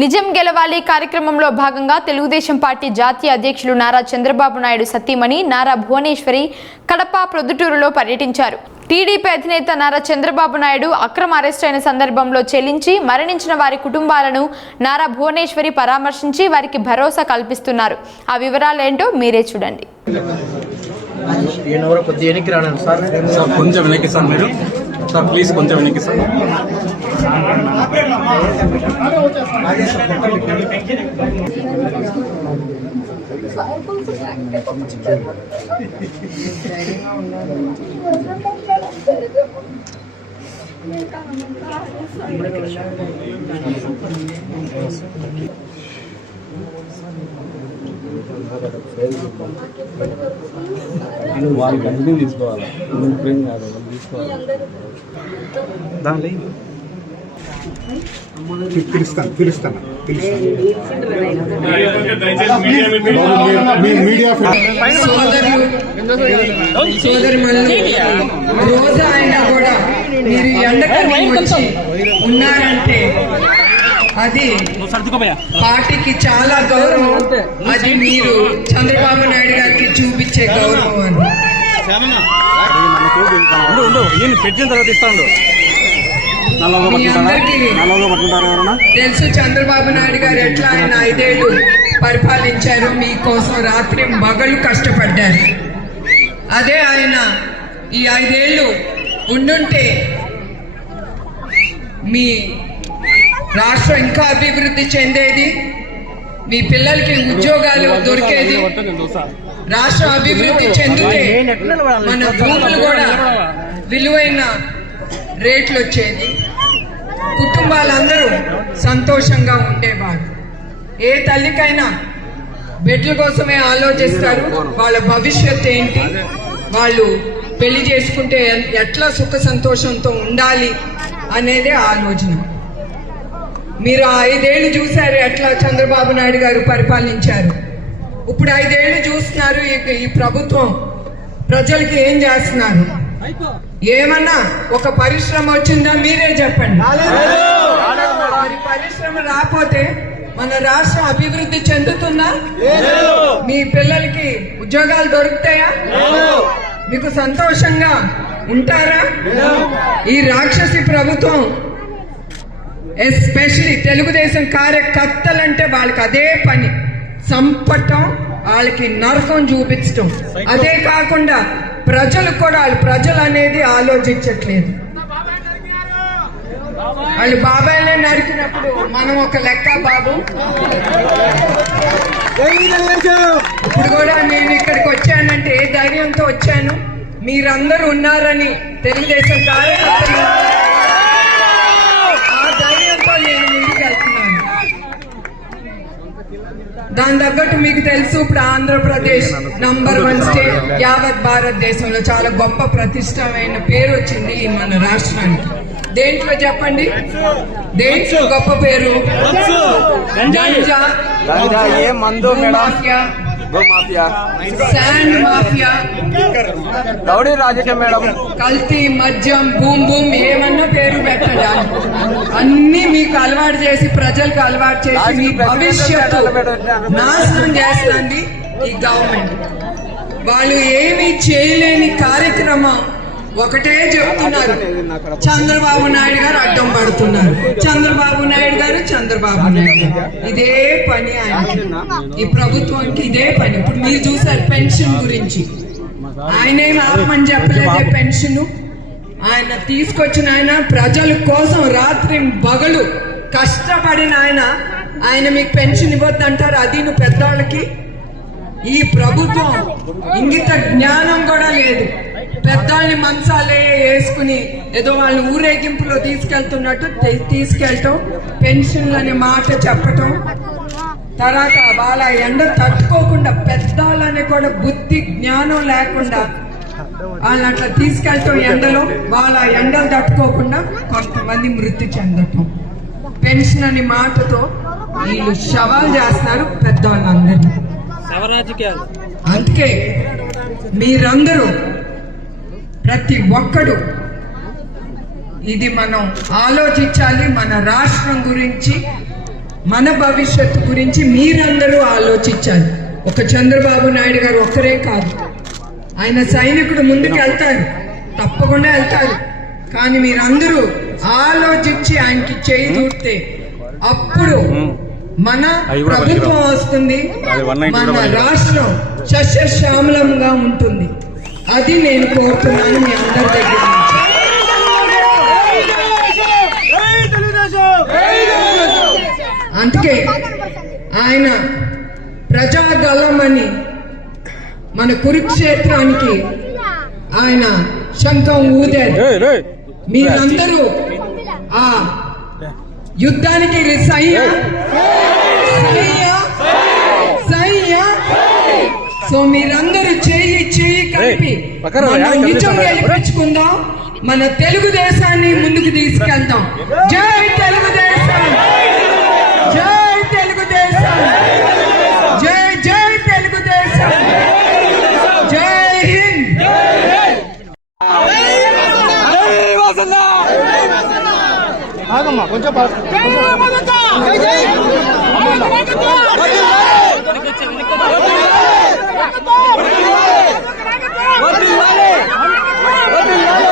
నిజం గెలవాలి కార్యక్రమంలో భాగంగా తెలుగుదేశం పార్టీ జాతీయ అధ్యక్షులు నారా చంద్రబాబు నాయుడు సతీమణి నారా భువనేశ్వరి కడప ప్రొద్దుటూరులో పర్యటించారు. టీడీపీ అధినేత నారా చంద్రబాబు నాయుడు అక్రమ అరెస్ట్ అయిన సందర్భంలో చెల్లించి మరణించిన వారి కుటుంబాలను నారా భువనేశ్వరి పరామర్శించి వారికి భరోసా కల్పిస్తున్నారు. ఆ వివరాలు ఏంటో మీరే చూడండి. ప్లీజ్ కొంచెం వెనక్కి సార్. వాళ్ళు గంటని తీసుకోవాలి, కాదు వాళ్ళు తీసుకోవాలి. దాని పిలుస్తాను రోజు ఆయన కూడా మీరు ఎండకి వచ్చి ఉన్నారంటే అది పార్టీకి చాలా గౌరవం. అది మీరు చంద్రబాబు నాయుడు గారికి చూపించే గౌరవం అని పెట్టిన తర్వాత ఇస్తాను. మీ అందరికీ తెలుసు చంద్రబాబు నాయుడు గారు ఎట్లా ఆయన 5 ఏళ్లు పరిపాలించారు. మీకోసం రాత్రి మగళ్ళు కష్టపడ్డారు. అదే ఆయన ఈ 5 ఏళ్లు ఉండుంటే మీ రాష్ట్రం ఇంకా అభివృద్ధి చెందేది, మీ పిల్లలకి ఉద్యోగాలు దొరికేది, రాష్ట్రం అభివృద్ధి చెందితే మన భూములు కూడా విలువైన రేట్లు వచ్చేది, కుటుంబాలందరూ సంతోషంగా ఉండేవారు. ఏ తల్లికైనా బిడ్డల కోసమే ఆలోచిస్తారు. వాళ్ళ భవిష్యత్తు ఏంటి, వాళ్ళు పెళ్లి చేసుకుంటే ఎట్లా సుఖ సంతోషంతో ఉండాలి అనేదే ఆలోచన. మీరు 5 ఏళ్లు చూశారు ఎట్లా చంద్రబాబు నాయుడు గారు పరిపాలించారు. ఇప్పుడు 5 ఏళ్లు చూస్తున్నారు ఈ ప్రభుత్వం ప్రజలకి ఏం చేస్తున్నారు. ఏమన్నా ఒక పరిశ్రమ వచ్చిందా మీరే చెప్పండి. మరి పరిశ్రమ రాకపోతే మన రాష్ట్రం అభివృద్ధి చెందుతుందా? మీ పిల్లలకి ఉద్యోగాలు దొరుకుతాయా? మీకు సంతోషంగా ఉంటారా? ఈ రాక్షసి ప్రభుత్వం ఎస్పెషలీ తెలుగుదేశం కార్యకర్తలంటే వాళ్ళకి అదే పని, చంపటం, వాళ్ళకి నరకం చూపించటం. అదే కాకుండా ప్రజలు కూడా ప్రజలు అనేది ఆలోచించట్లేదు. వాళ్ళు బాబాయ్లే నరికినప్పుడు మనం ఒక లెక్క బాబు. ఇప్పుడు కూడా నేను ఇక్కడికి వచ్చానంటే ఏ ధైర్యంతో వచ్చాను, మీరందరూ ఉన్నారని తెలుగుదేశం కార్యకర్తలు, ఆ ధైర్యంతో నేను ముందుకు వెళ్తున్నాను. దాని తగ్గట్టు మీకు తెలుసు ఇప్పుడు ఆంధ్రప్రదేశ్ నంబర్ 1 స్టేట్ యావత్ భారతదేశంలో చాలా గొప్ప ప్రతిష్టమైన పేరు వచ్చింది మన రాష్ట్రానికి. దేంట్లో చెప్పండి, దేంట్లో గొప్ప పేరు? మాఫియా, శాండ్ మాఫియా, రౌడీ రాజకీయం మేడం, కల్తీ, మద్యం, బూమ్ బూమ్ ఏమన్నా పేరు పెట్టండి. అన్ని మీకు అలవాటు చేసి ప్రజలకు అలవాటు చేసి మీ భవిష్యత్తు నాశనం చేస్తుంది ఈ గవర్నమెంట్. వాళ్ళు ఏమీ చేయలేని కార్యక్రమం ఒకటే చెప్తున్నారు, చంద్రబాబు నాయుడు గారు అడ్డం పడుతున్నారు, చంద్రబాబు నాయుడు గారు. ఇదే పని ఆయనకి, ఈ ప్రభుత్వానికి ఇదే పని. ఇప్పుడు మీరు చూసారు పెన్షన్ గురించి, ఆయనేం ఆపమని చెప్పలేదే పెన్షన్. ఆయన తీసుకొచ్చిన ఆయన ప్రజల కోసం రాత్రి పగలు కష్టపడిన ఆయన మీకు పెన్షన్ ఇవ్వద్దంటారు. అది నువ్వు పెద్దవాళ్ళకి. ఈ ప్రభుత్వం ఇంగిత జ్ఞానం కూడా లేదు. పెద్దవాళ్ళని మంచాలే వేసుకుని ఏదో వాళ్ళని ఊరేగింపులో తీసుకెళ్తున్నట్టు తీసుకెళ్ళటం, పెన్షన్లు అనే మాట చెప్పటం, తర్వాత వాళ్ళ ఎండ తట్టుకోకుండా పెద్దవాళ్ళని కూడా బుద్ధి జ్ఞానం లేకుండా వాళ్ళని అట్లా తీసుకెళ్ళటం, ఎండలో వాళ్ళ ఎండలు తట్టుకోకుండా కొంతమంది మృతి చెందటం, పెన్షన్ అనే మాటతో వీళ్ళు సవాల్ చేస్తున్నారు పెద్దవాళ్ళందరినీ. అందుకే మీరందరూ ప్రతి ఒక్కడు ఇది మనం ఆలోచించాలి. మన రాష్ట్రం గురించి మన భవిష్యత్తు గురించి మీరందరూ ఆలోచించాలి. ఒక చంద్రబాబు నాయుడు గారు ఒక్కరే కాదు, ఆయన సైనికుడు ముందుకు వెళ్తారు, తప్పకుండా వెళ్తారు. కానీ మీరందరూ ఆలోచించి ఆయనకి చేయి దూరితే అప్పుడు మన ప్రభుత్వం వస్తుంది, మన రాష్ట్రం సస్యశ్యామలంగా ఉంటుంది. అది నేను కోరుతున్నాను మీ అందరి దగ్గర నుంచి. అందుకే ఆయన ప్రజాగలం అని మన కురుక్షేత్రానికి ఆయన శంఖం ఊదారు. మీరందరూ ఆ యుద్ధానికి సో మీరందరూ చేయి కలిపి మనం నిజం గెలిపించుకుందాం, మన తెలుగుదేశాన్ని ముందుకు తీసుకెళ్దాం. జై తెలుగుదేశం, జై తెలుగుదేశం, జై జై తెలుగుదేశం, జై హింద్. ఆగమ్మా కొంచెం